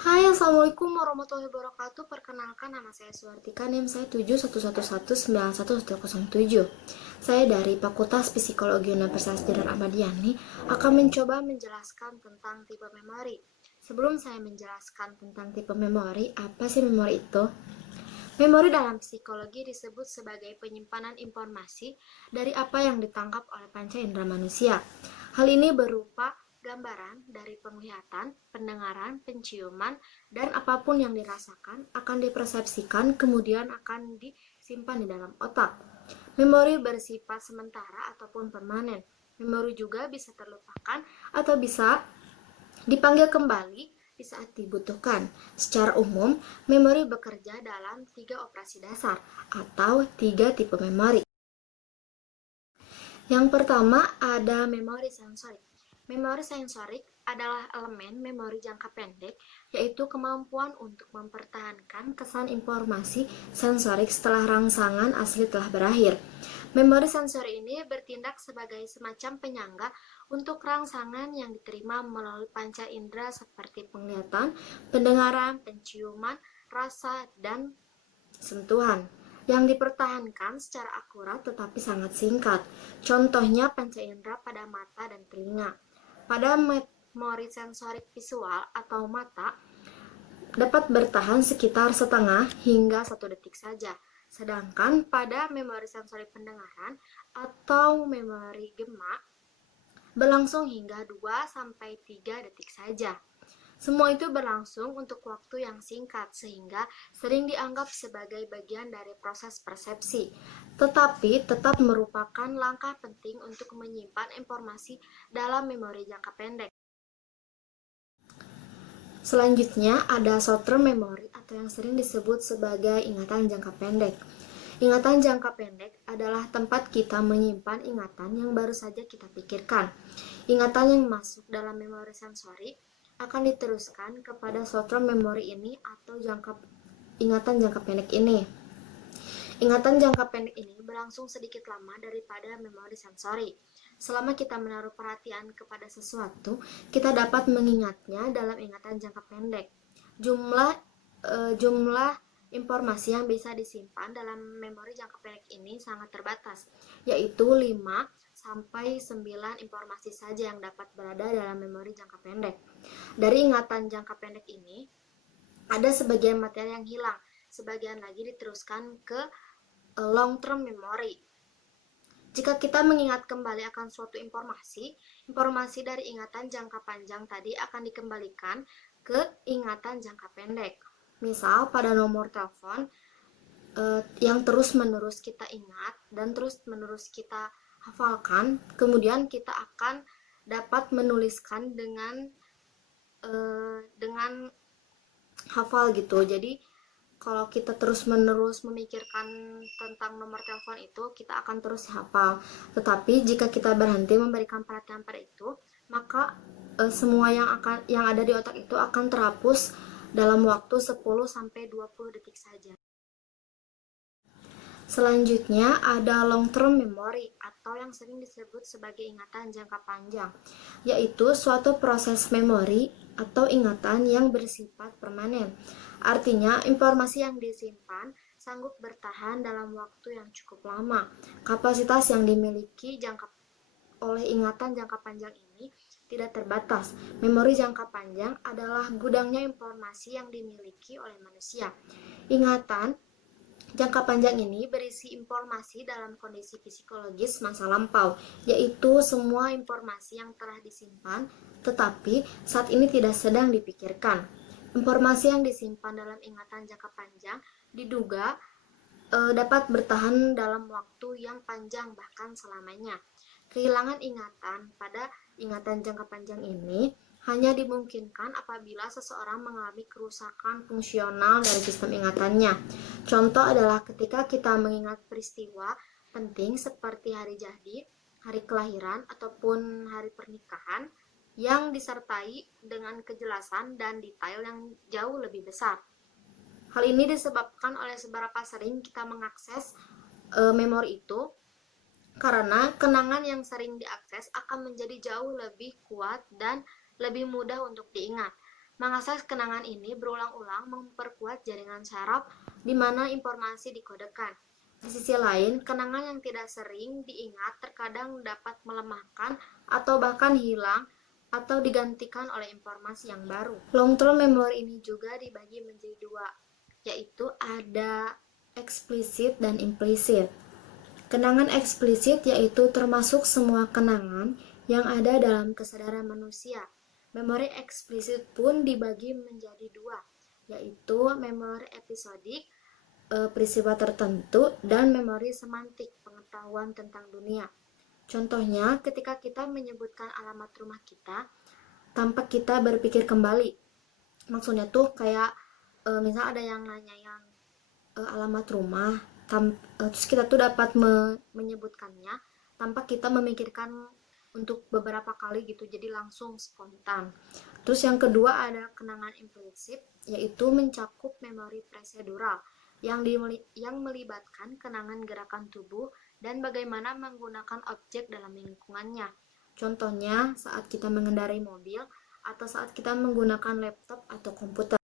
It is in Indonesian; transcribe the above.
Hai, Assalamualaikum warahmatullahi wabarakatuh. Perkenalkan, nama saya Suartika, NIM saya 7111911107. Saya dari Fakultas Psikologi Universitas Jenderal Ahmad Yani akan mencoba menjelaskan tentang tipe memori. Sebelum saya menjelaskan tentang tipe memori, apa sih memori itu? Memori dalam psikologi disebut sebagai penyimpanan informasi dari apa yang ditangkap oleh panca indera manusia. Hal ini berupa gambaran dari penglihatan, pendengaran, penciuman, dan apapun yang dirasakan akan dipersepsikan kemudian akan disimpan di dalam otak. Memori bersifat sementara ataupun permanen. Memori juga bisa terlupakan atau bisa dipanggil kembali di saat dibutuhkan. Secara umum, memori bekerja dalam 3 operasi dasar atau 3 tipe memori. Yang pertama ada memori sensorik. Memori sensorik adalah elemen memori jangka pendek, yaitu kemampuan untuk mempertahankan kesan informasi sensorik setelah rangsangan asli telah berakhir. Memori sensori ini bertindak sebagai semacam penyangga untuk rangsangan yang diterima melalui panca indera seperti penglihatan, pendengaran, penciuman, rasa, dan sentuhan yang dipertahankan secara akurat tetapi sangat singkat. Contohnya panca indera pada mata dan telinga. Pada memori sensorik visual atau mata dapat bertahan sekitar setengah hingga 1 detik saja. Sedangkan pada memori sensorik pendengaran atau memori gema berlangsung hingga 2-3 detik saja. Semua itu berlangsung untuk waktu yang singkat sehingga sering dianggap sebagai bagian dari proses persepsi, tetapi tetap merupakan langkah penting untuk menyimpan informasi dalam memori jangka pendek. Selanjutnya ada short term memory atau yang sering disebut sebagai ingatan jangka pendek. Ingatan jangka pendek adalah tempat kita menyimpan ingatan yang baru saja kita pikirkan. Ingatan yang masuk dalam memori sensori akan diteruskan kepada short term memory ini atau ingatan jangka pendek ini. Ingatan jangka pendek ini berlangsung sedikit lama daripada memori sensori. Selama kita menaruh perhatian kepada sesuatu, kita dapat mengingatnya dalam ingatan jangka pendek. Jumlah informasi yang bisa disimpan dalam memori jangka pendek ini sangat terbatas, yaitu 5-9 informasi saja yang dapat berada dalam memori jangka pendek. Dari ingatan jangka pendek ini, ada sebagian materi yang hilang, sebagian lagi diteruskan ke long term memory. Jika kita mengingat kembali akan suatu informasi, informasi dari ingatan jangka panjang tadi akan dikembalikan ke ingatan jangka pendek. Misal pada nomor telepon yang terus-menerus kita ingat dan terus-menerus kita hafalkan, kemudian kita akan dapat menuliskan dengan hafal gitu. Jadi kalau kita terus-menerus memikirkan tentang nomor telepon itu, kita akan terus hafal. Tetapi jika kita berhenti memberikan perhatian pada itu, maka semua yang ada di otak itu akan terhapus dalam waktu 10-20 detik saja. Selanjutnya ada long term memory atau yang sering disebut sebagai ingatan jangka panjang, yaitu suatu proses memori atau ingatan yang bersifat permanen. Artinya, informasi yang disimpan sanggup bertahan dalam waktu yang cukup lama. Kapasitas yang dimiliki oleh ingatan jangka panjang ini tidak terbatas. Memori jangka panjang adalah gudangnya informasi yang dimiliki oleh manusia. Ingatan jangka panjang ini berisi informasi dalam kondisi psikologis masa lampau, yaitu semua informasi yang telah disimpan tetapi saat ini tidak sedang dipikirkan. Informasi yang disimpan dalam ingatan jangka panjang diduga dapat bertahan dalam waktu yang panjang bahkan selamanya. Kehilangan ingatan pada ingatan jangka panjang ini hanya dimungkinkan apabila seseorang mengalami kerusakan fungsional dari sistem ingatannya. Contoh adalah ketika kita mengingat peristiwa penting seperti hari jadi, hari kelahiran, ataupun hari pernikahan yang disertai dengan kejelasan dan detail yang jauh lebih besar. Hal ini disebabkan oleh seberapa sering kita mengakses memori itu, karena kenangan yang sering diakses akan menjadi jauh lebih kuat dan lebih mudah untuk diingat. Mengakses kenangan ini berulang-ulang memperkuat jaringan saraf di mana informasi dikodekan. Di sisi lain, kenangan yang tidak sering diingat terkadang dapat melemahkan atau bahkan hilang atau digantikan oleh informasi yang baru. Long term memory ini juga dibagi menjadi dua, yaitu ada eksplisit dan implisit. Kenangan eksplisit yaitu termasuk semua kenangan yang ada dalam kesadaran manusia. Memori eksplisit pun dibagi menjadi dua, yaitu memori episodik, peristiwa tertentu, dan memori semantik, pengetahuan tentang dunia. Contohnya, ketika kita menyebutkan alamat rumah kita, tanpa kita berpikir kembali. Maksudnya tuh kayak misal ada yang nanyain alamat rumah, terus kita tuh dapat menyebutkannya tanpa kita memikirkan untuk beberapa kali gitu, jadi langsung spontan. Terus yang kedua ada kenangan implisit, yaitu mencakup memori prosedural yang melibatkan kenangan gerakan tubuh dan bagaimana menggunakan objek dalam lingkungannya. Contohnya saat kita mengendarai mobil atau saat kita menggunakan laptop atau komputer.